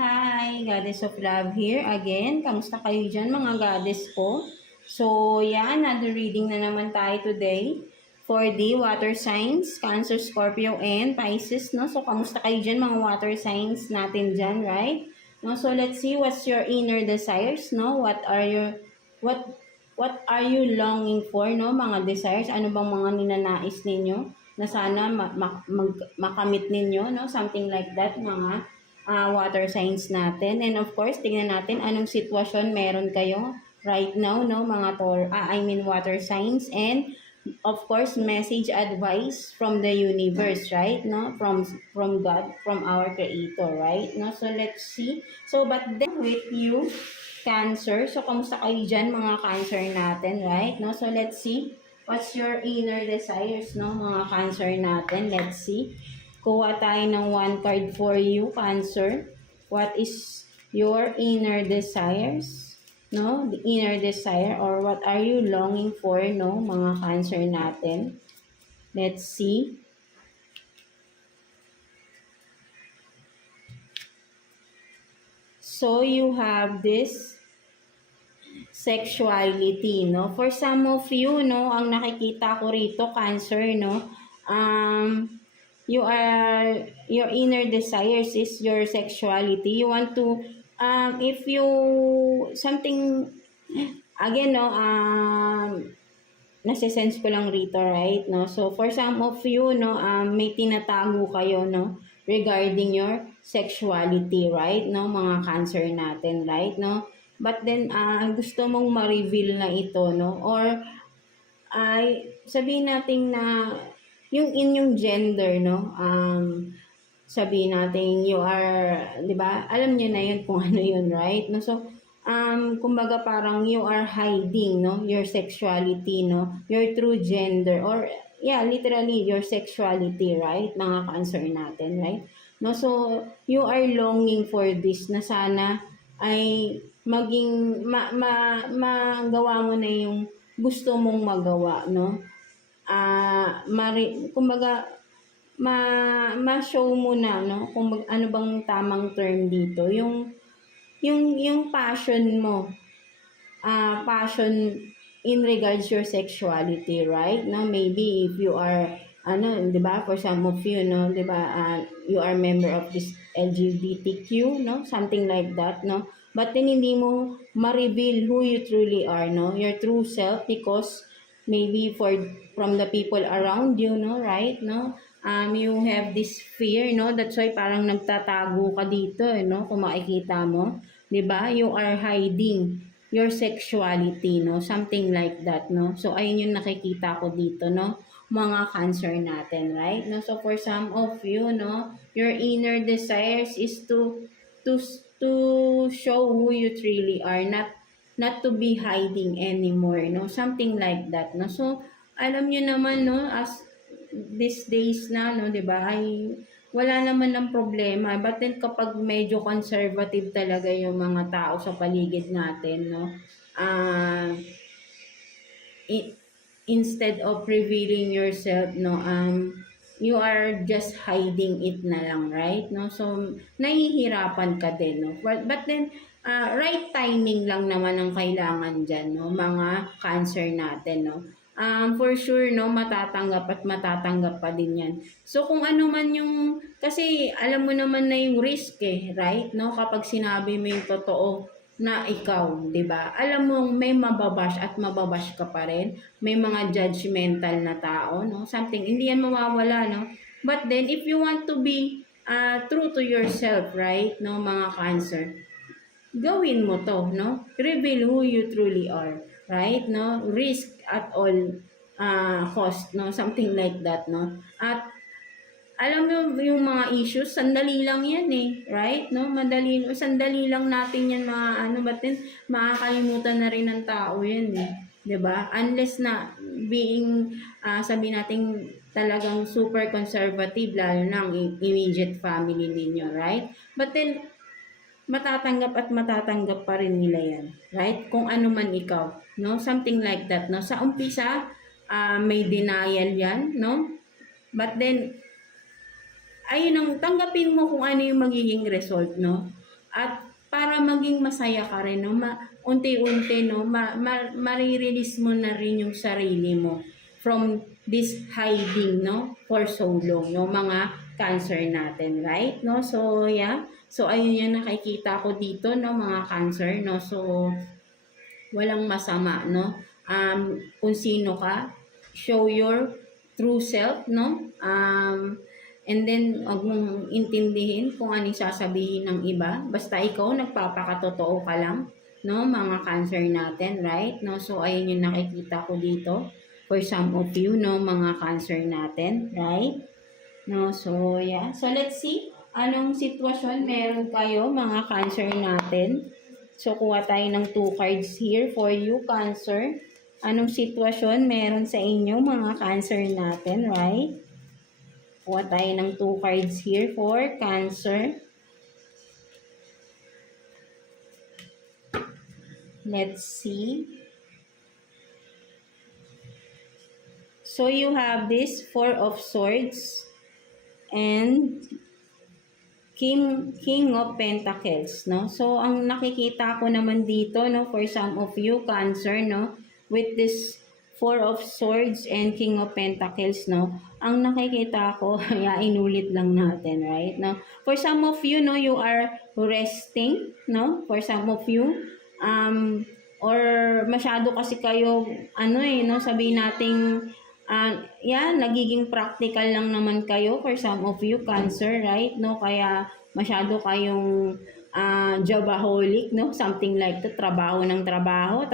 Hi, Goddess of Love here again. Kamusta kayo dyan mga goddess ko? So, yan, another reading na naman tayo today for the water signs, Cancer, Scorpio, and Pisces, no? So, kamusta kayo dyan mga water signs natin dyan, right? No? So, let's see what's your inner desires, no? What are you longing for, no? Mga desires, ano bang mga ninanais ninyo na sana makamit ninyo, no? Something like that, mga water signs natin. And of course, tingnan natin anong sitwasyon meron kayo right now, no, mga water signs. And of course, message advice from the universe, right? No, from God, from our creator, right? No, so let's see. So but then with you, Cancer. So kamusta kayo dyan mga Cancer natin, right? No, so let's see. What's your inner desires, no, mga Cancer natin? Let's see. Kuha tayo ng one card for you, Cancer. What is your inner desires? No, the inner desire, or what are you longing for, no, mga Cancer natin? Let's see. So you have this sexuality, no? For some of you, no, ang nakikita ko rito, Cancer, no, your inner desires is your sexuality. You want to, if you, something, again, no, nasa-sense ko lang rito, right, no? So, for some of you, no, may tinatago kayo, no, regarding your sexuality, right, no, mga Cancer natin, right, no? But then, gusto mong ma-reveal na ito, no, or, ay, sabihin natin na, yung inyong gender, no, sabihin natin you are, di ba, alam niyo na yun kung ano yun, right? No? So, kumbaga parang you are hiding, no, your sexuality, no, your true gender, or, yeah, literally, your sexuality, right? Mga Cancer natin, right? No, so, you are longing for this na sana ay maging, magawa mo na yung gusto mong magawa, no? Kumbaga, ma-show mo na, no, kung ano bang tamang term dito, yung passion mo, passion in regards your sexuality, right? No, maybe if you are, ano, 'di ba, for some of you, no, 'di ba, you are member of this LGBTQ, no, something like that, no, but then hindi mo ma-reveal who you truly are, no, your true self, because maybe from the people around you, no, right, no, you have this fear, no, that's why parang nagtatago ka dito, no, kung makikita mo, 'di ba, you are hiding your sexuality, no, something like that, no. So ayun yung nakikita ko dito, no, mga Cancer natin, right, no. So for some of you, no, your inner desires is to show who you truly are, not to be hiding anymore, no, something like that, no. So alam niyo naman, no, as these days na, no, 'di ba, ay wala naman ng problema, but then kapag medyo conservative talaga yung mga tao sa paligid natin, no, instead of revealing yourself, no, you are just hiding it na lang, right, no. So nahihirapan ka din, no, but then right timing lang naman ang kailangan dyan, no, mga Cancer natin, no. For sure, no, matatanggap at matatanggap pa din yan. So kung ano man yung, kasi alam mo naman na yung risk, right, no, kapag sinabi mo yung totoo na ikaw, 'di ba? Alam mo may mababash at mababash ka pa rin. May mga judgmental na tao, no? Something hindi yan mawawala, no? But then if you want to be true to yourself, right? No, mga Cancer, gawin mo to, no? Reveal who you truly are, right? No? Risk at all cost, no? Something like that, no? At alam mo yung mga issues, sandali lang yan, right? No, sandali lang natin yan but then makakalimutan na rin ng tao yan, 'di ba? Unless na being sabi natin talagang super conservative, lalo na ang immediate family ninyo, right? But then matatanggap at matatanggap pa rin nila yan, right? Kung ano man ikaw, no? Something like that, no? Sa umpisa, may denial yan, no? But then ayun ang tanggapin mo kung ano yung magiging result, no? At para maging masaya ka rin, no, unti-unti, no, marirelease mo na rin yung sarili mo from this hiding, no, for so long, no, mga cancer natin, right? No, so yeah, so ayun yung nakikita ko dito, no, mga cancer, no, so walang masama, no, kung sino ka, show your true self, no, and then, huwag mong intindihin kung anong sasabihin ng iba. Basta ikaw, nagpapakatotoo ka lang, no? Mga cancer natin, right? No? So, ayun yung nakikita ko dito. For some of you, no? Mga cancer natin, right? No? So, yeah. So, let's see. Anong sitwasyon meron kayo, mga cancer natin? So, kuha tayo ng 2 cards here for you, cancer. Anong sitwasyon meron sa inyo, mga cancer natin, right? Kuha tayo ng 2 cards here for Cancer. Let's see. So you have this 4 of Swords and King of Pentacles, no? So ang nakikita ko naman dito, no, for some of you Cancer, no, with this 4 of Swords and King of Pentacles, no, ang nakikita ko, inulit lang natin, right, no? For some of you, no, you are resting, no? For some of you, or masyado kasi kayo, no, sabihin nating, nagiging practical lang naman kayo for some of you, Cancer, right, no? Kaya masyado kayong jobaholic, no? Something like that, trabaho ng trabaho,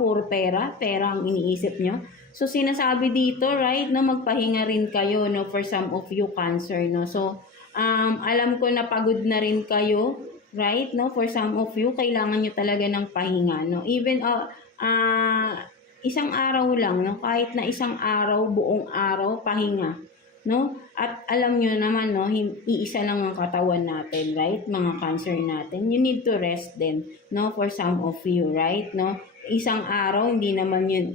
puro pera ang iniisip nyo. So, sinasabi dito, right, no, magpahinga rin kayo, no, for some of you Cancer, no. So, alam ko na pagod na rin kayo, right, no, for some of you, kailangan nyo talaga ng pahinga, no. Even, isang araw lang, no, kahit na isang araw, buong araw, pahinga, no? At alam nyo naman, no, iisa lang ang katawan natin, right? Mga Cancer natin. You need to rest din, no, for some of you, right? No? Isang araw, hindi naman yun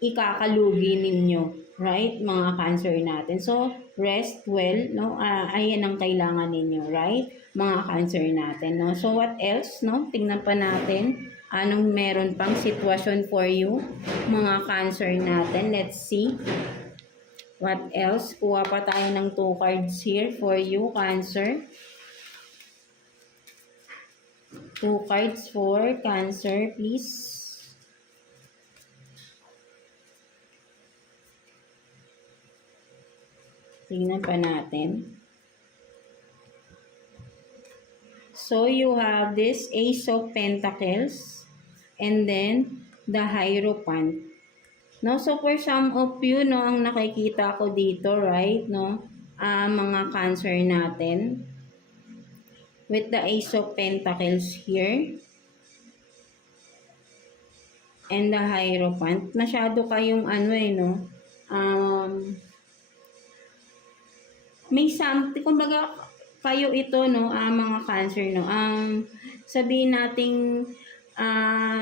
ikakalugi ninyo, right? Mga Cancer natin. So, rest well, no? Ayan ang kailangan ninyo, right? Mga Cancer natin, no? So, what else, no? Tingnan pa natin anong meron pang sitwasyon for you, mga Cancer natin. Let's see. What else? Kuha pa tayo ng 2 cards here for you, Cancer. 2 cards for Cancer, please. Tingnan pa natin. So, you have this Ace of Pentacles and then the Hierophant. No, so for some of you, no, ang nakikita ko dito, right, no, mga Cancer natin, with the Ace of Pentacles here, and the Hierophant, masyado kayong no, may something, kumbaga, kayo ito, no, mga Cancer, no, sabihin nating,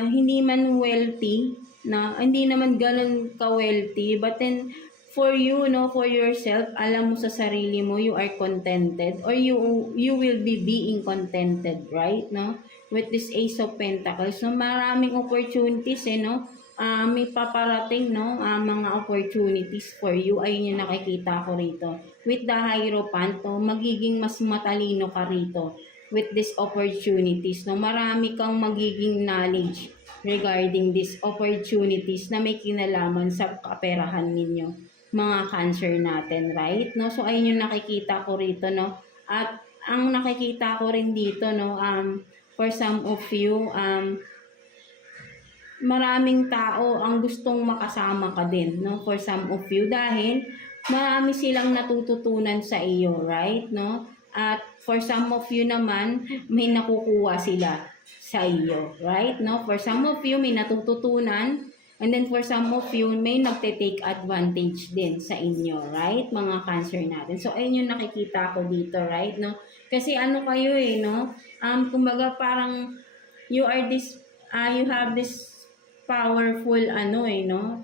hindi man wealthy, na hindi naman ganun ka-wealthy, but then for you, no, for yourself, alam mo sa sarili mo, you are contented, or you will be being contented, right, no, with this Ace of Pentacles. So, maraming opportunities, no, may paparating, no, mga opportunities for you. Ayun yung nakikita ko rito. With the Hierophant, no, magiging mas matalino ka rito with these opportunities, no, marami kang magiging knowledge regarding these opportunities na may kinalaman sa kaperahan ninyo, mga Cancer natin, right? No, so ayun yung nakikita ko rito, no. At ang nakikita ko rin dito, no, for some of you, maraming tao ang gustong makasama ka din, no, for some of you, dahil marami silang natututunan sa iyo, right, no? At for some of you naman, may nakukuha sila sa iyo, right? No? For some of you, may natututunan, and then for some of you, may nagte-take advantage din sa inyo, right? Mga Cancer natin. So, ayun yung nakikita ko dito, right? No? Kasi ano kayo no? Kumbaga parang you are this, you have this powerful, no?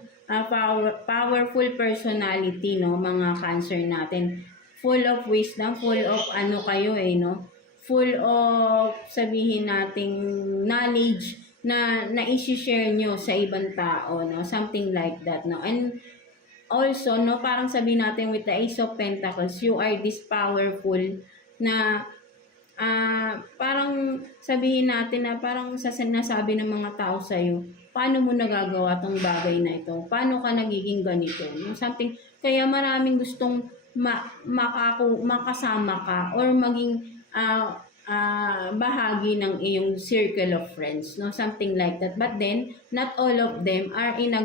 Powerful personality, no? Mga Cancer natin. Full of wisdom, full of kayo, no? full of, sabihin nating, knowledge na na-share nyo sa ibang tao, no? Something like that, no? And also, no, parang sabihin natin with the Ace of Pentacles, you are this powerful na parang sabihin natin na parang sa sinasabi ng mga tao sa'yo, paano mo nagagawa tong bagay na ito? Paano ka nagiging ganito? No? Something, kaya maraming gustong makasama ka or maging bahagi ng iyong circle of friends, no? Something like that. But then, not all of them are in a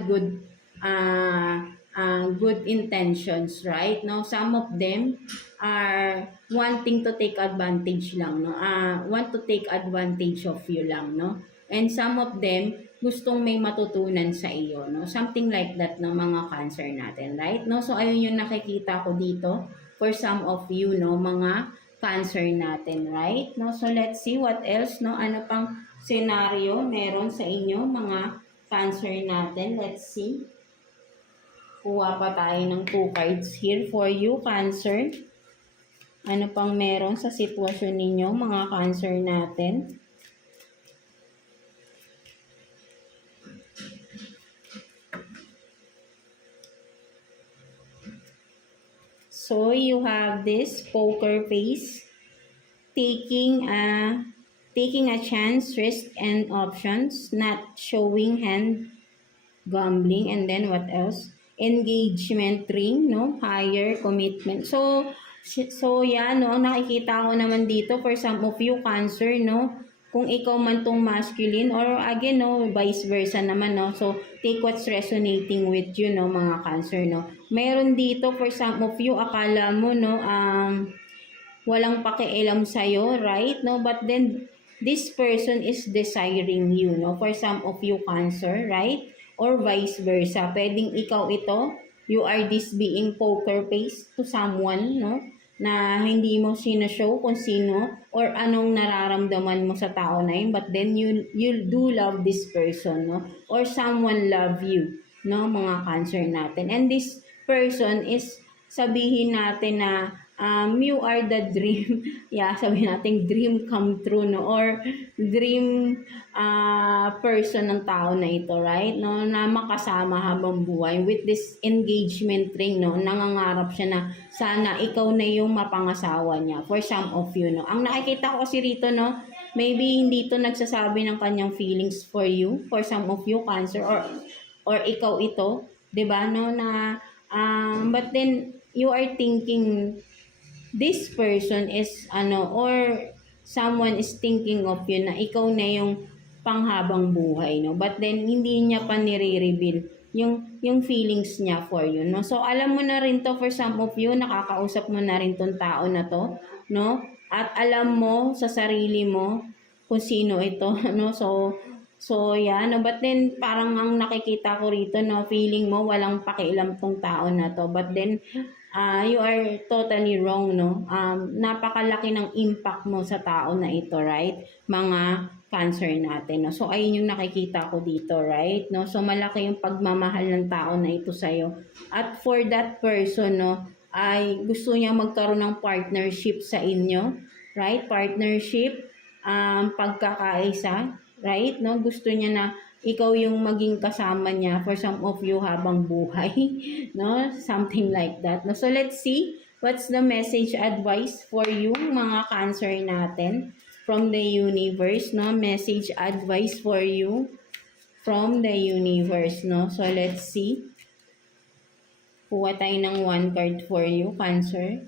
good intentions, right? No, some of them are wanting to take advantage lang, no? Want to take advantage of you lang, no? And some of them gustong may matutunan sa iyo, no? Something like that ng mga Cancer natin, right? No, so ayun yung nakikita ko dito for some of you, no, mga Cancer natin, right? No, so let's see what else, no? Ano pang scenario meron sa inyo mga Cancer natin? Let's see. Kuha pa tayo ng 2 cards here for you, Cancer. Ano pang meron sa sitwasyon ninyo, mga Cancer natin? So, you have this poker face, taking a chance, risk, and options, not showing hand, gambling, and then what else? Engagement ring, no? Higher commitment. So yeah, no? Nakikita ko naman dito for some of you, Cancer, no? Kung ikaw man tong masculine or again, no, vice versa naman, no? So, take what's resonating with you, no, mga Cancer, no? Meron dito for some of you, akala mo, no, walang pakialam sa'yo, right? No, but then, this person is desiring you, no? For some of you, Cancer, right? Or vice versa. Pwedeng ikaw ito, you are this being poker face to someone, no? Na hindi mo sino-show kung sino or anong nararamdaman mo sa tao na yun, but then you do love this person, no? Or someone love you, no, mga Cancer natin. And this person is, sabihin natin na you are the dream, yeah, sabihin natin dream come true, no? Or dream person ng tao na ito, right? No, na makasama habang buhay with this engagement ring, no? Nangangarap siya na sana ikaw na yung mapangasawa niya for some of you, no? Ang nakikita ko kasi rito, no, maybe hindi to nagsasabi ng kanyang feelings for you, for some of you, Cancer, or ikaw ito, 'di ba, no, na but then you are thinking this person is or someone is thinking of you na ikaw na yung panghabang buhay, no? But then hindi niya pa nire-reveal yung feelings niya for you, no? So alam mo na rin to for some of you, nakakausap mo na rin tong tao na to, no? At alam mo sa sarili mo kung sino ito, no? So yeah, no? But then parang ang nakikita ko rito, no, feeling mo walang pakialam tong tao na to, but then you are totally wrong, no? Napakalaki ng impact mo sa tao na ito, right? Mga Cancer natin, no? So, ayun yung nakikita ko dito, right? No? So, malaki yung pagmamahal ng tao na ito sa'yo. At for that person, no, ay gusto niya magkaroon ng partnership sa inyo, right? Partnership, pagkakaisa, right? No? Gusto niya na ikaw yung maging kasama niya for some of you habang buhay, no? Something like that, no? So let's see what's the message advice for you, mga Cancer natin from the universe, no? Message advice for you from the universe, no? So let's see. Kuha tayo ng 1 card for you, Cancer.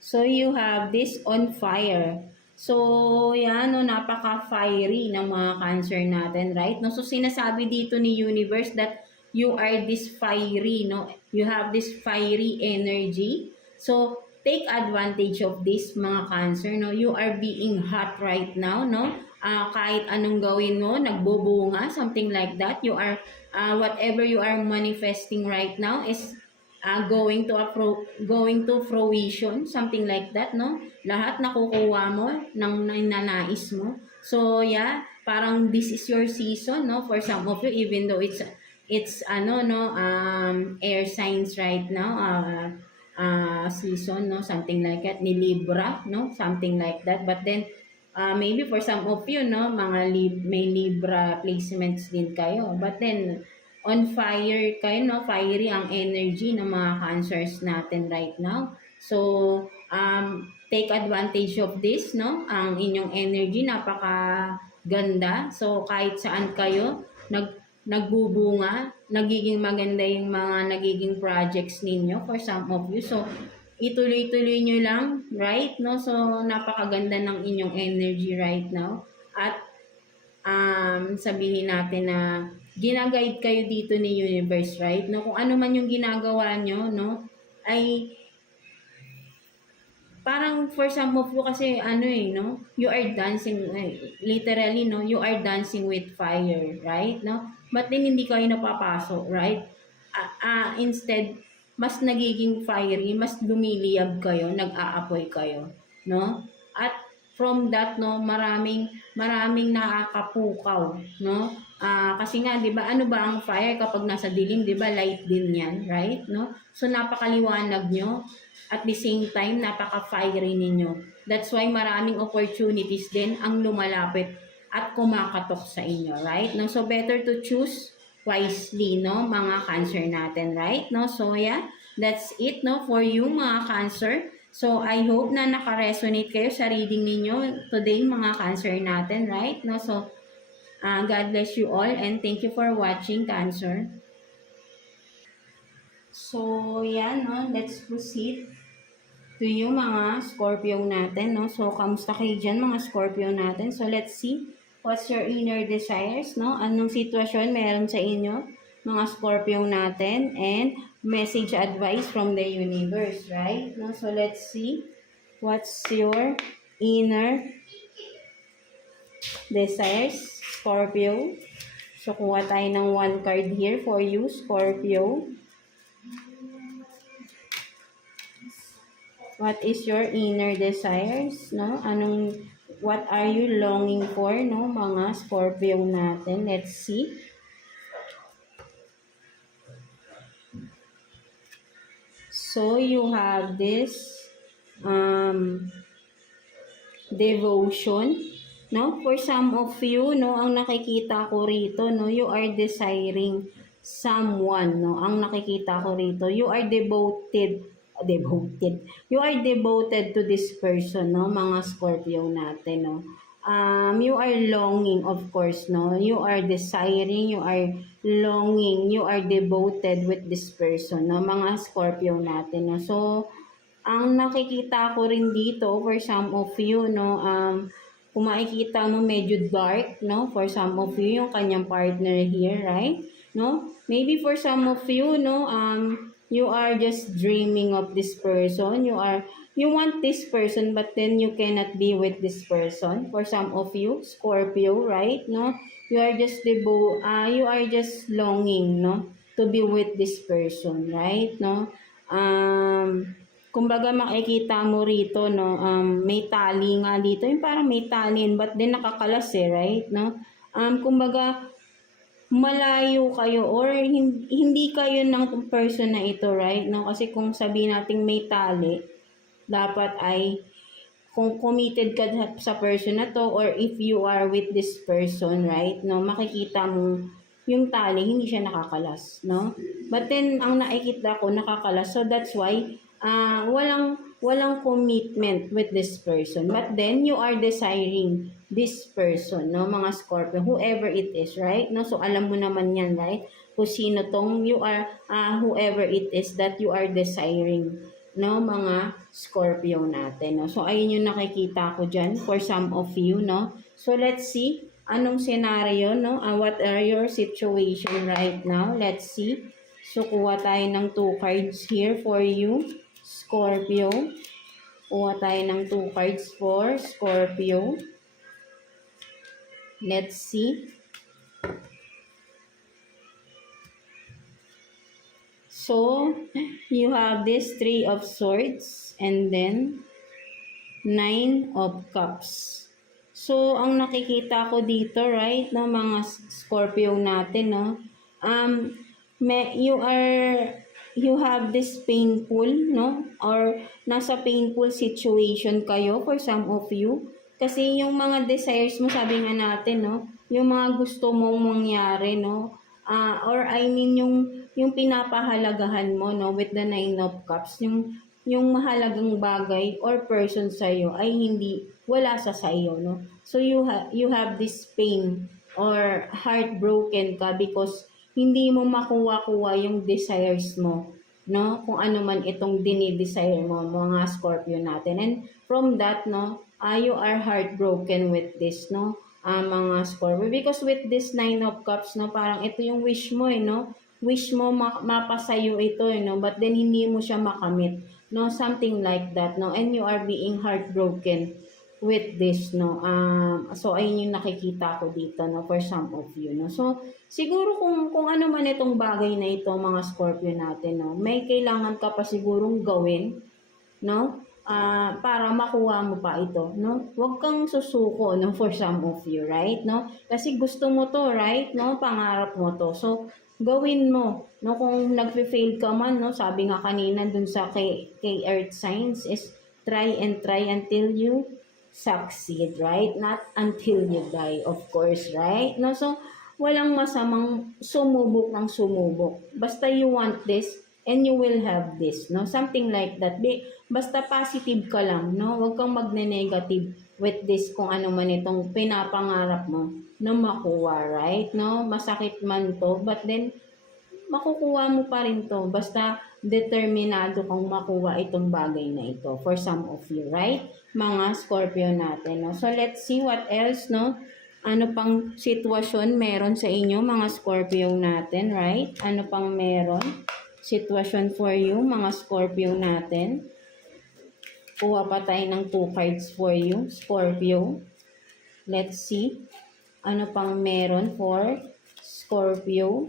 So you have this on fire. So, yan, no, napaka-fiery ng mga Cancer natin, right? No, so, sinasabi dito ni universe that you are this fiery, no? You have this fiery energy. So, take advantage of this, mga Cancer, no? You are being hot right now, no? Kahit anong gawin mo, nagbubunga, something like that. You are, whatever you are manifesting right now is going to fruition, something like that, no? Lahat nakukuha mo ng nananais mo. So yeah, parang this is your season, no, for some of you, even though it's air signs right now, season, no? Something like that, ni Libra, no? Something like that. But then, maybe for some of you, no? May Libra placements din kayo. But then, on fire kayo, no? Fiery ang energy ng mga cancers natin right now. So, take advantage of this, no? Ang inyong energy, napaka ganda. So, kahit saan kayo, nagbubunga, nagiging maganda yung mga nagiging projects ninyo for some of you. So, ituloy-tuloy nyo lang, right? No? So, napakaganda ng inyong energy right now. At sabihin natin na ginaguide kayo dito ni Universe, right? No? Kung ano man yung ginagawa nyo, no? Ay parang for some of you kasi no, you are dancing, literally, no, you are dancing with fire, right, no? But then hindi kayo napapasok, right? Instead, mas nagiging fiery, mas lumiliyab kayo, nag-aapoy kayo, no? At from that, no, maraming nakakapukaw, no? Kasi nga, 'di ba, ano ba ang fire kapag nasa dilim, 'di ba? Light din 'yan, right? No? So napakaliwanag nyo. At the same time, napaka-fiery ninyo. That's why maraming opportunities din ang lumalapit at kumakatok sa inyo, right? No? So, better to choose wisely, no? Mga Cancer natin, right? No? So, yeah, that's it, no? For you, mga Cancer. So, I hope na naka-resonate kayo sa reading ninyo today, mga Cancer natin, right? No? So, God bless you all and thank you for watching, Cancer. So, yan, no? Let's proceed to yung mga Scorpio natin, no? So, kamusta kayo dyan, mga Scorpio natin? So, let's see what's your inner desires, no? Anong sitwasyon meron sa inyo, mga Scorpio natin? And message advice from the universe, right? No? So, let's see what's your inner desires, Scorpio. So, kuha tayo ng one card here for you, Scorpio. What is your inner desires, no? What are you longing for, no, mga Scorpio natin? Let's see. So, you have this devotion, no? For some of you, no, ang nakikita ko rito, no, you are desiring someone, no? Ang nakikita ko rito, you are devoted. You are devoted to this person, no, mga Scorpio natin, no. You are longing, of course, no. You are desiring, you are longing, you are devoted with this person, no, mga Scorpio natin, no. So, ang nakikita ko rin dito for some of you, no, kung makikita mo medyo dark, no, for some of you, yung kanyang partner here, right? No? Maybe for some of you, no, you are just dreaming of this person. You want this person, but then you cannot be with this person. For some of you, Scorpio, right? No, you are just longing, no, to be with this person, right? No, kumbaga makikita mo rito, no, may tali nga dito, yung parang may talin, but then nakakalas, right? No, kumbaga malayo kayo or hindi kayo ng person na ito, right? No? Kasi kung sabihin natin may tali, dapat ay kung committed ka sa person na to or if you are with this person, right? No, makikita mo yung tali, hindi siya nakakalas, no? But then, ang nakikita ko, nakakalas. So, that's why, walang commitment with this person. But then, you are desiring this person, no, mga Scorpio, whoever it is, right? No, so alam mo naman yan, right? Kung sino tong you are, whoever it is that you are desiring, no, mga Scorpio natin, no. So ayun yung nakikita ko dyan for some of you, no. So let's see anong scenario, no. What are your situation right now? Let's see. So kuha tayo ng 2 cards here for you, Scorpio. Kuha tayo ng 2 cards for Scorpio. Let's see. So, you have this 3 of Swords and then 9 of Cups. So, ang nakikita ko dito, right, no, mga Scorpio natin, no, you are you have this painful, no? Or nasa painful situation kayo for some of you. Kasi yung mga desires mo, sabi nga natin, no? Yung mga gusto mong mangyari, no? Or I mean, yung pinapahalagahan mo, no? With the Nine of Cups, yung mahalagang bagay or person sa'yo ay hindi, wala sa sa'yo, no? So you have this pain or heartbroken ka because hindi mo makuha-kuha yung desires mo, no? Kung ano man itong dinidesire mo, mga Scorpio natin. And from that, no, you are heartbroken with this, no? Mga Scorpio. Because with this Nine of Cups, no, parang ito yung wish mo, no? Wish mo mapasayo ito, no? But then hindi mo siya makamit, no? Something like that, no? And you are being heartbroken with this, no. So ayun yung nakikita ko dito, no, for some of you, no. So siguro kung ano man itong bagay na ito, mga Scorpio natin, no, may kailangan ka pa sigurong gawin, no, para makuha mo pa ito, no. Huwag kang susuko, no, for some of you, right, no, kasi gusto mo to, right, no, pangarap mo to. So gawin mo, no, kung nagfe-fail ka man, no, sabi nga kanina dun sa kay Earth Signs is try and try until you succeed, right? Not until you die, of course, right? No, so walang masamang sumubok ng sumubok. Basta you want this and you will have this, no? Something like that. Basta positive ka lang, no? Huwag kang magne-negative with this kung ano man itong pinapangarap mo na makuha, right? No? Masakit man to, but then makukuha mo pa rin to. Basta determinado kang makuha itong bagay na ito for some of you, right? Mga Scorpio natin, no? So, let's see what else, no? Ano pang sitwasyon meron sa inyo, mga Scorpio natin, right? Ano pang meron? Sitwasyon for you, mga Scorpio natin. Kuha pa tayo ng 2 cards for you, Scorpio. Let's see. Ano pang meron for Scorpio?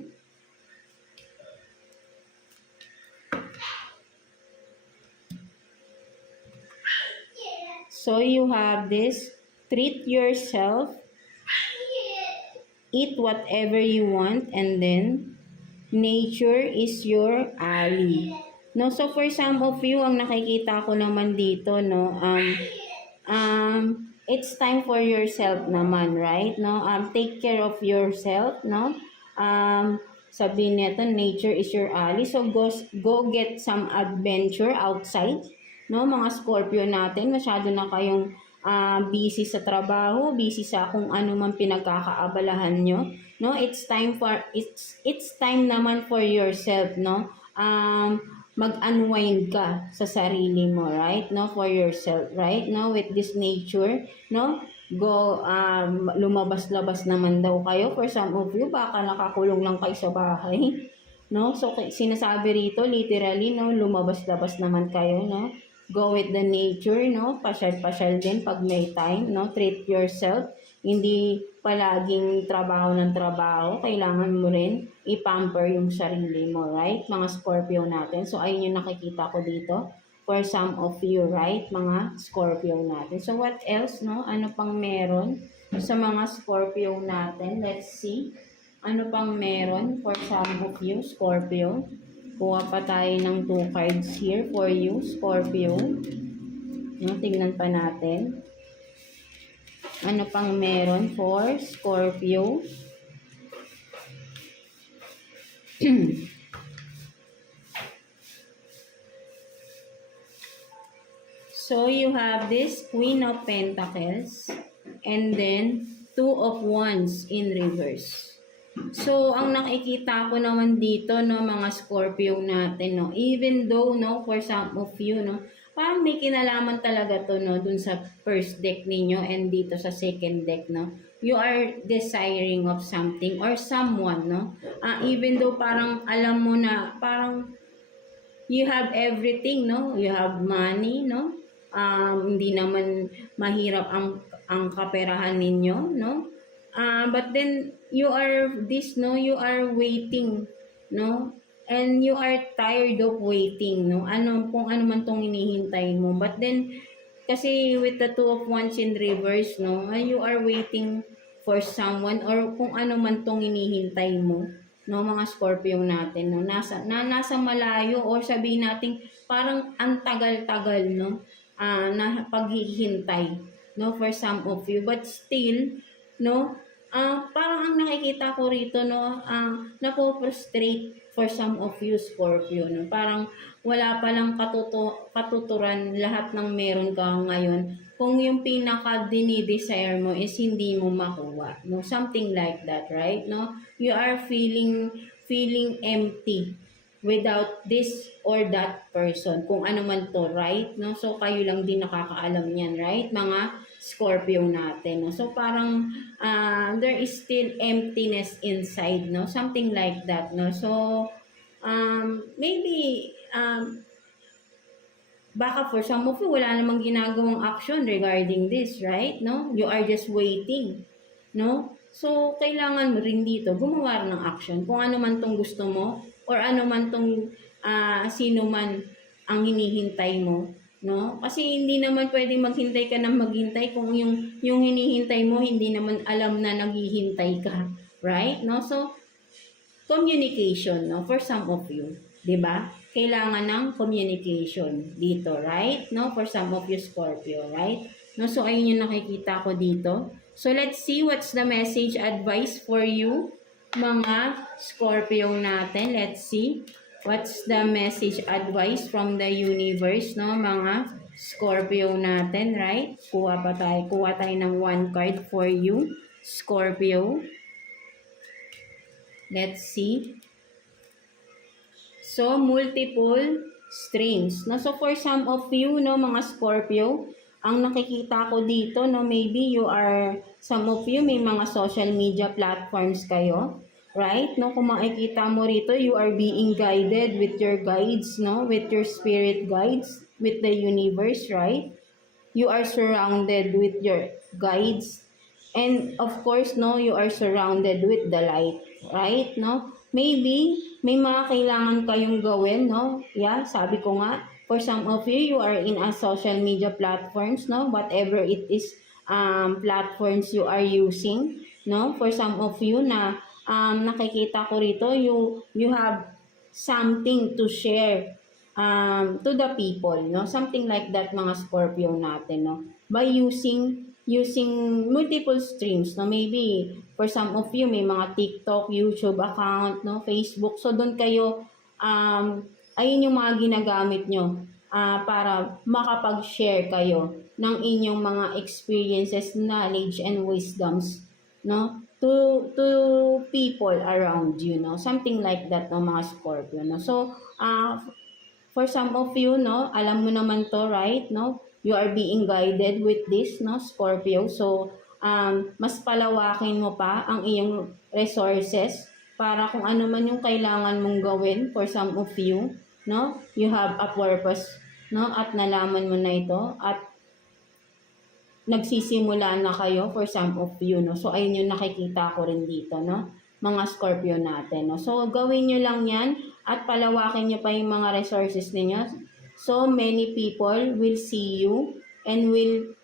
So you have this, treat yourself, eat whatever you want, and then nature is your ally. No, so for some of you, ang nakikita ko naman dito, no, it's time for yourself naman, right? No, take care of yourself, no. Sabihin nito, nature is your ally. So go get some adventure outside. No, mga Scorpio natin, masyado na kayong busy sa trabaho, busy sa kung ano man pinagkakaabalahan nyo. No, it's time naman for yourself, no. Mag-unwind ka sa sarili mo, right? No, for yourself, right? No, with this nature, no. Go lumabas-labas naman daw kayo for some of you, baka nakakulong lang kayo sa bahay. No, so sinasabi rito literally, no, lumabas-labas naman kayo, no. Go with the nature, no? Pasyal-pasyal din pag may time, no? Treat yourself. Hindi palaging trabaho ng trabaho. Kailangan mo rin i-pamper yung sarili mo, right? Mga Scorpio natin. So, ayun yung nakikita ko dito for some of you, right? Mga Scorpio natin. So, what else, no? Ano pang meron sa mga Scorpio natin? Let's see. Ano pang meron for some of you, Scorpio? Kuha pa tayo ng 2 cards here for you, Scorpio. No, tingnan pa natin. Ano pang meron for Scorpio? So, you have this Queen of Pentacles and then 2 of Wands in reverse. So, ang nakikita ko naman dito, no, mga Scorpio natin, no, even though, no, for some of you, no, parang may kinalaman talaga to, no, dun sa first deck ninyo and dito sa second deck, no, you are desiring of something or someone, no, even though parang alam mo na, parang you have everything, no, you have money, no, hindi naman mahirap ang kaperahan ninyo, no, but then you are this, no, you are waiting, no, and you are tired of waiting, no, kung ano man tong hinihintay mo, but then kasi with the 2 of Wands in reverse, no, you are waiting for someone or kung ano man tong hinihintay mo, no, mga Scorpio natin, no, nasa malayo, or sabihin natin parang ang tagal-tagal, no, na paghihintay, no, for some of you, but still, no, parang ang nakikita ko rito, no, napo-frustrate for some of you Scorpio, no, parang wala palang katuturan lahat ng meron ka ngayon kung yung pinaka dinidesire mo is hindi mo makuha, no, something like that, right? No, you are feeling empty without this or that person, kung ano man to, right? No, so kayo lang din nakakaalam niyan, right, mga Scorpio natin, no? So parang there is still emptiness inside, no, something like that, no. So maybe baka for some of you, wala namang ginagawang action regarding this, right? No? You are just waiting. No? So, kailangan mo rin dito gumawa ng action. Kung ano man tong gusto mo, or ano man tong sino man ang hinihintay mo. No? Kasi hindi naman pwedeng maghintay ka ng maghintay kung yung hinihintay mo, hindi naman alam na naghihintay ka. Right? No? So, communication, no, for some of you, 'di ba? Kailangan ng communication dito, right? No, for some of you Scorpio, right? No, so ayun yung nakikita ko dito. So let's see what's the message advice for you, mga Scorpio natin. Let's see what's the message advice from the universe, no, mga Scorpio natin, right? Kuha tayo ng one card for you, Scorpio. Let's see. So, multiple streams. No? So, for some of you, no, mga Scorpio, ang nakikita ko dito, no, maybe some of you, may mga social media platforms kayo. Right? No, kung makikita mo rito, you are being guided with your guides, no, with your spirit guides, with the universe, right? You are surrounded with your guides. And of course, no, you are surrounded with the light. Right? No? Maybe, may mga kailangan kayong gawin, no? Yeah, sabi ko nga, for some of you, you are in a social media platforms, no? Whatever it is, platforms you are using, no? For some of you na nakikita ko rito, you have something to share to the people, no? Something like that, mga Scorpio natin, no? By using multiple streams, no, maybe for some of you may mga TikTok, YouTube account, no, Facebook, so doon kayo ayun yung mga ginagamit nyo para makapag-share kayo ng inyong mga experiences, knowledge and wisdoms, no, to people around you, no, something like that, no, mga Scorpio, no. So for some of you, no, alam mo naman to, right, no, you are being guided with this, no, Scorpio. So, mas palawakin mo pa ang iyong resources para kung ano man yung kailangan mong gawin for some of you, no, you have a purpose, no, at nalaman mo na ito, at nagsisimula na kayo for some of you, no. So, ayun yung nakikita ko rin dito, no, mga Scorpio natin, no. So, gawin nyo lang yan at palawakin nyo pa yung mga resources ninyo. So, many people will see you and will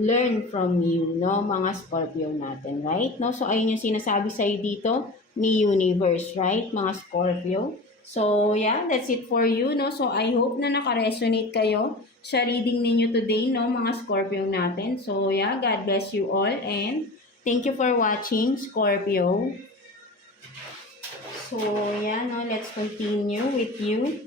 learn from you, no, mga Scorpio natin, right? No? So, ayun yung sinasabi sa'yo dito ni Universe, right, mga Scorpio? So, yeah, that's it for you, no? So, I hope na naka-resonate kayo sa reading ninyo today, no, mga Scorpio natin. So, yeah, God bless you all and thank you for watching, Scorpio. So, yeah, no, let's continue with you,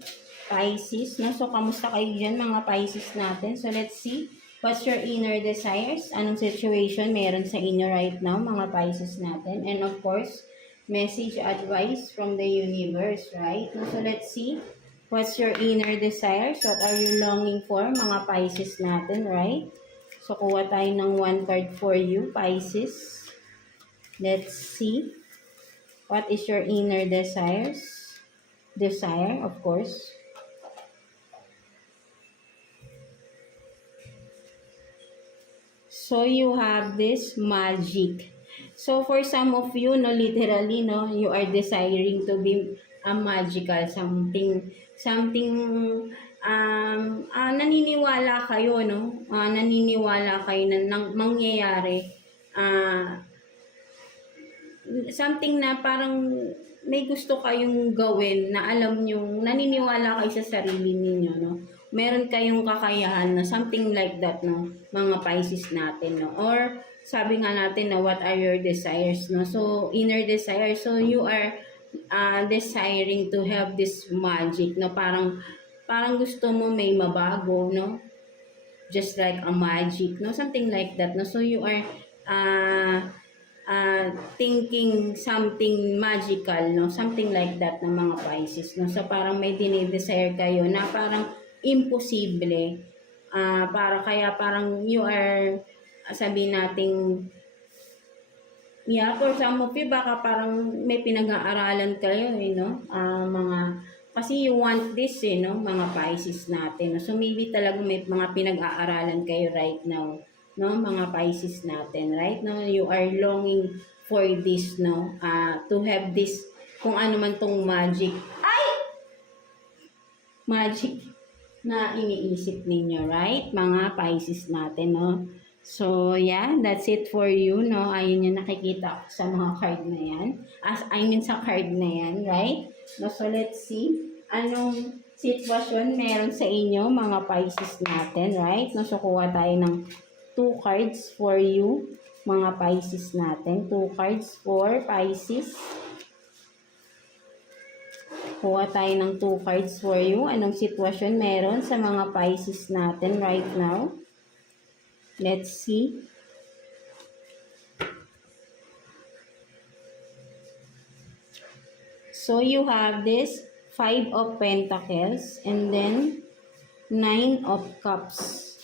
Pisces, no? So, kamusta kayo dyan, mga Pisces natin? So, let's see. What's your inner desires? Anong situation meron sa inyo right now, mga Pisces natin? And of course, message advice from the universe, right? So, let's see. What's your inner desires? What are you longing for, mga Pisces natin, right? So, kuha tayo ng one card for you, Pisces. Let's see. What is your inner desires? Desire, of course. So, you have this magic. So, for some of you, no, literally, no, you are desiring to be a magical, something, naniniwala kayo, no, naniniwala kayo na mangyayari, something na parang may gusto kayong gawin na alam nyo, naniniwala kayo sa sarili ninyo, no? Meron kayong kakayahan na something like that, no? Mga Pisces natin, no? Or, sabi nga natin na what are your desires, no? So, inner desire. So, you are desiring to have this magic, no? Parang gusto mo may mabago, no? Just like a magic, no? Something like that, no? So, you are thinking something magical, no? Something like that ng mga Pisces, no? So, parang may dinidesire kayo na parang imposible. Kaya parang you are, sabihin nating, yeah, for some of you, baka parang may pinag-aaralan kayo, no? Kasi you want this, no? Mga Pisces natin. No? So, maybe talaga may mga pinag-aaralan kayo right now, no? Mga Pisces natin, right? No? You are longing for this, no? To have this, kung ano man tong magic. Magic na iniisip ninyo, right? Mga Pisces natin, no? So, yeah, that's it for you, no? Ayun yung nakikita ko sa mga card na yan. Sa card na yan, right? No, so, let's see. Anong sitwasyon meron sa inyo, mga Pisces natin, right? No, so, kuha tayo ng 2 cards for you, mga Pisces natin. 2 cards for Pisces. Kuha tayo ng 2 cards for you. Anong sitwasyon meron sa mga Pisces natin right now? Let's see. So, you have this 5 of Pentacles and then 9 of Cups.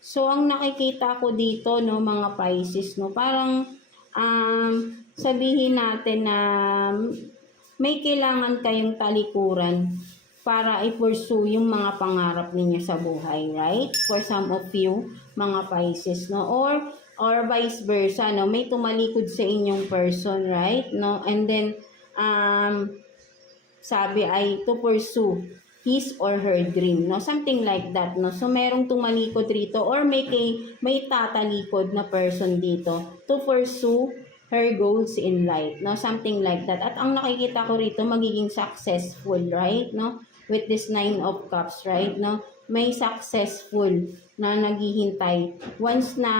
So, ang nakikita ko dito, no, mga Pisces, no, parang sabihin natin na may kailangan kayong talikuran para i-pursue yung mga pangarap ninyo sa buhay, right? For some of you, mga Pisces, no? Or vice versa, no? May tumalikod sa inyong person, right? No? And then, sabi ay to pursue his or her dream, no? Something like that, no? So, merong tumalikod rito or may tatalikod na person dito to pursue her goals in life, no? Something like that. At ang nakikita ko rito, magiging successful, right? No? With this 9 of Cups, right? No? May successful na naghihintay. Once na,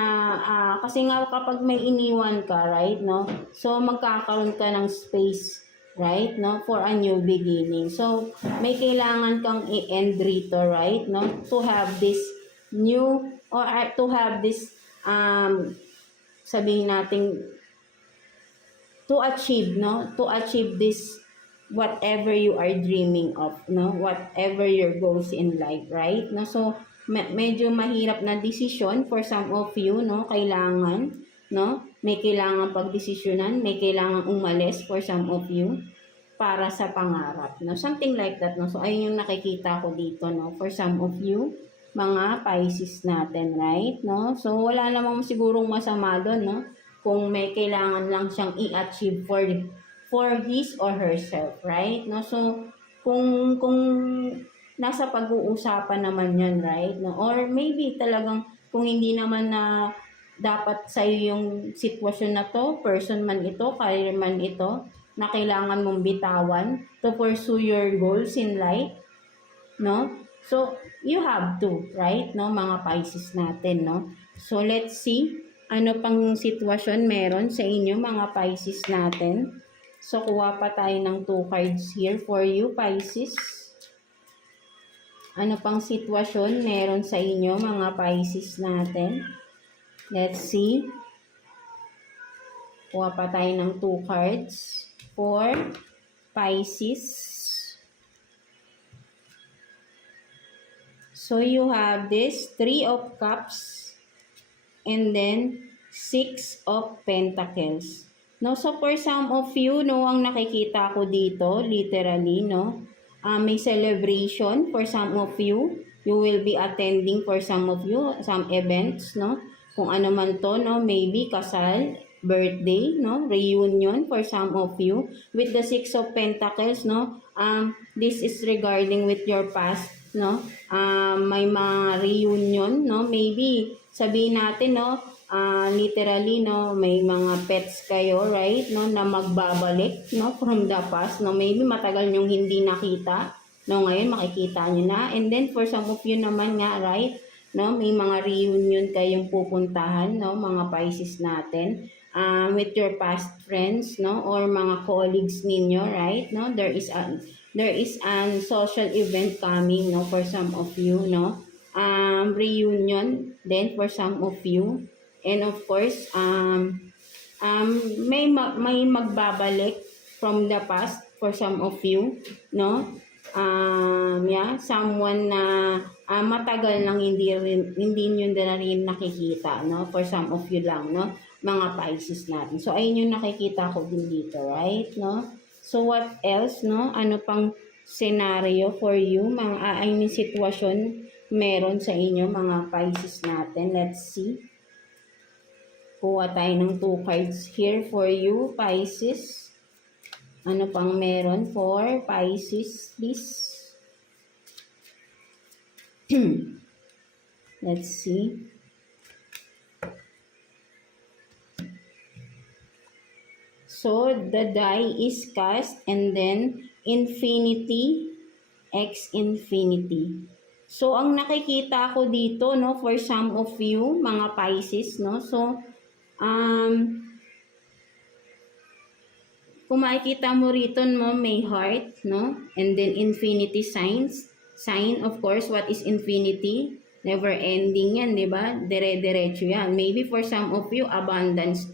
kasi nga kapag may iniwan ka, right? No? So, magkakaroon ka ng space, right? No? For a new beginning. So, may kailangan kang i-end rito, right? No? To have this new, or to have this, sabihin natin, to achieve, no? To achieve this, whatever you are dreaming of, no? Whatever your goals in life, right? No? So, medyo mahirap na decision for some of you, no? Kailangan, no? May kailangan pagdesisyonan, may kailangan umalis for some of you para sa pangarap, no? Something like that, no? So, ayun yung nakikita ko dito, no? For some of you, mga Pisces natin, right? No? So, wala namang sigurong masama doon, no? Kung may kailangan lang siyang i-achieve for his or herself, right? No? So, kung nasa pag-uusapan naman yan, right? No? Or maybe talagang kung hindi naman na dapat sa'yo yung sitwasyon na to, person man ito, career man ito, na kailangan mong bitawan to pursue your goals in life, no? So, you have to, right? No? Mga Pisces natin, no? So, let's see. Ano pang sitwasyon meron sa inyo, mga Pisces natin? So, kuha pa tayo ng 2 cards here for you, Pisces. Ano pang sitwasyon meron sa inyo, mga Pisces natin? Let's see. Kuha pa tayo ng 2 cards for Pisces. So, you have this 3 of Cups. And then, 6 of Pentacles. No, so for some of you, no, ang nakikita ko dito, literally, no, may celebration for some of you. You will be attending for some of you, some events, no, kung ano man to, no, maybe kasal, birthday, no, reunion for some of you. With the 6 of Pentacles, no, this is regarding with your past, no, may mga reunion, no, maybe sabihin natin, no, literally, no, may mga pets kayo, right, no, na magbabalik, no, from the past, no, maybe matagal nyong hindi nakita, no, ngayon makikita nyo na. And then for some of you naman nga, right, no, may mga reunion kayong pupuntahan, no, mga Pisces natin, with your past friends, no, or mga colleagues ninyo, right, no, there is an social event coming, no, for some of you, no, reunion then for some of you. And of course, may magbabalik from the past for some of you, no? Yeah, someone na matagal nang hindi nyo na rin nakikita, no? For some of you lang, no? Mga Pisces natin. So, ayun yung nakikita ko din dito, right? No? So, what else, no? Ano pang scenario for you? I mean, sitwasyon meron sa inyo, mga Pisces natin. Let's see. Kuha tayo ng 2 cards here for you, Pisces. Ano pang meron for Pisces, please? Let's see. So, the die is cast and then infinity, x infinity. So, ang nakikita ko dito, no, for some of you, mga Pisces, no, so, kung makikita mo rito, no, may heart, no, and then infinity sign, of course, what is infinity? Never ending yan, di ba? Dire-diretso yan. Maybe for some of you, abundance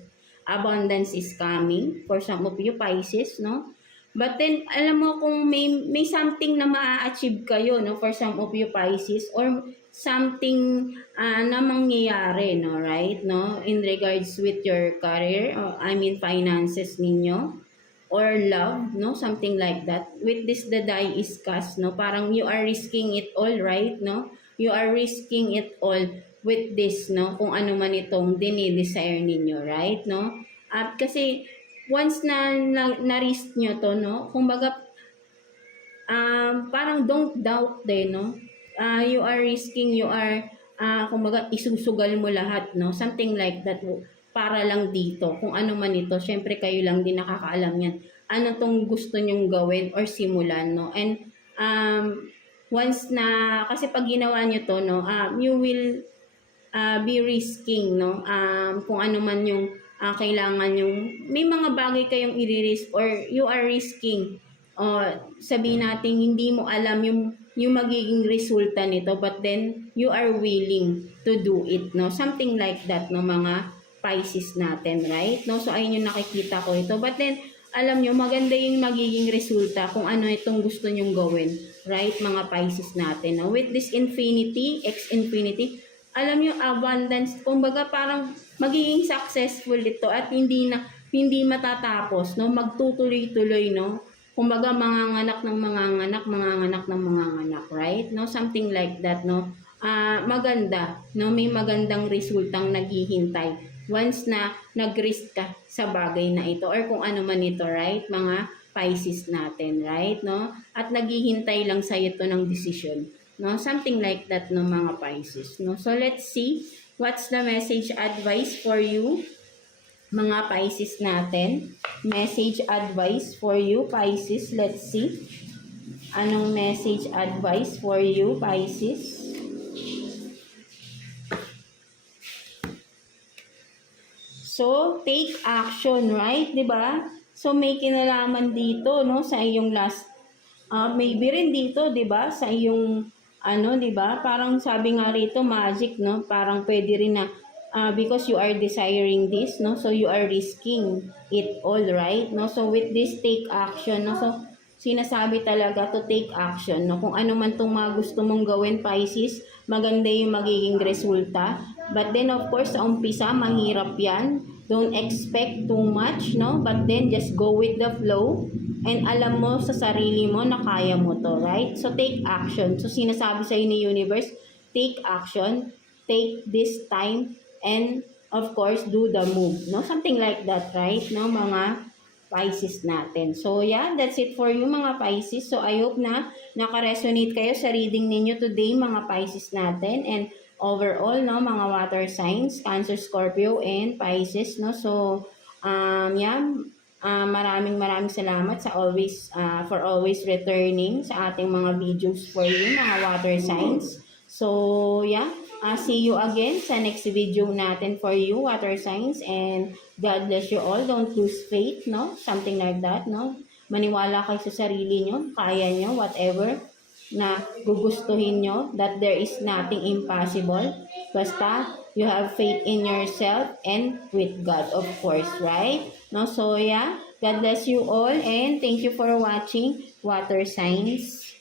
is coming. For some of you, Pisces, no? But then, alam mo kung may something na ma-achieve kayo, no, for some of you Pisces, or something na mangyayari, no, right, no, in regards with your career, or, I mean, finances ninyo, or love, no, something like that. With this, the die is cast, no, parang you are risking it all, right, no, you are risking it all with this, no, kung ano man itong dinidesire ninyo, right, no, at kasi, once na-risk nyo to, no, kumbaga, parang don't doubt din, no, you are risking, you are, kumbaga, isusugal mo lahat, no, something like that, para lang dito, kung ano man ito, syempre kayo lang din nakakaalam yan, ano tong gusto nyong gawin or simulan, no, and, once na, kasi pag ginawa nyo to, no, you will, be risking, no, kung ano man yung, kailangan yung, may mga bagay kayong i-risk or you are risking, sabihin natin hindi mo alam yung magiging resulta nito, but then you are willing to do it, no, something like that, no, mga Pisces natin, right, no, so ayun yung nakikita ko ito, but then alam nyo, maganda yung magiging resulta kung ano itong gusto nyong gawin, right, mga Pisces natin, no, with this infinity, x infinity, alam nyo, abundance, kumbaga parang magiging successful ito at hindi matatapos, no, magtutuloy-tuloy, no, kumbaga manganganak ng manganganak, right, no, something like that, no, maganda, no, may magandang resultang naghihintay once na nag-risk ka sa bagay na ito or kung ano man ito, right, mga Pisces natin, right, no, at naghihintay lang sa ito ng decision, no, something like that, no, mga Pisces, no. So let's see what's the message advice for you, mga Pisces natin. Message advice for you, Pisces. Let's see anong message advice for you, Pisces. So take action, right, 'di ba? So may kinalaman dito, no, sa iyong last, maybe rin dito, 'di ba, sa iyong ano, 'di ba? Parang sabi nga rito, magic, no? Parang pwede rin na because you are desiring this, no? So you are risking it all, right? No? So with this, take action, no? So sinasabi talaga to take action, no? Kung ano man tong mga gusto mong gawin, Pisces, maganda yung magiging resulta. But then of course, sa umpisa, mahirap 'yan. Don't expect too much, no? But then just go with the flow. And alam mo sa sarili mo na kaya mo to, right? So take action. So sinasabi sa ni universe, take action, take this time, and of course, do the move, no? Something like that, right? No, mga Pisces natin. So yeah, that's it for you, mga Pisces. So I hope na naka-resonate kayo sa reading ninyo today, mga Pisces natin. And overall, no, mga water signs, Cancer, Scorpio, and Pisces, no. So, yeah, maraming salamat sa for always returning sa ating mga videos for you, mga water signs. So, yeah, see you again sa next video natin for you, water signs, and God bless you all. Don't lose faith, no? Something like that, no? Maniwala kayo sa sarili nyo, kaya nyo, whatever na gugustuhin nyo, that there is nothing impossible. Basta, you have faith in yourself and with God, of course, right? No, so yeah, God bless you all and thank you for watching Water Signs.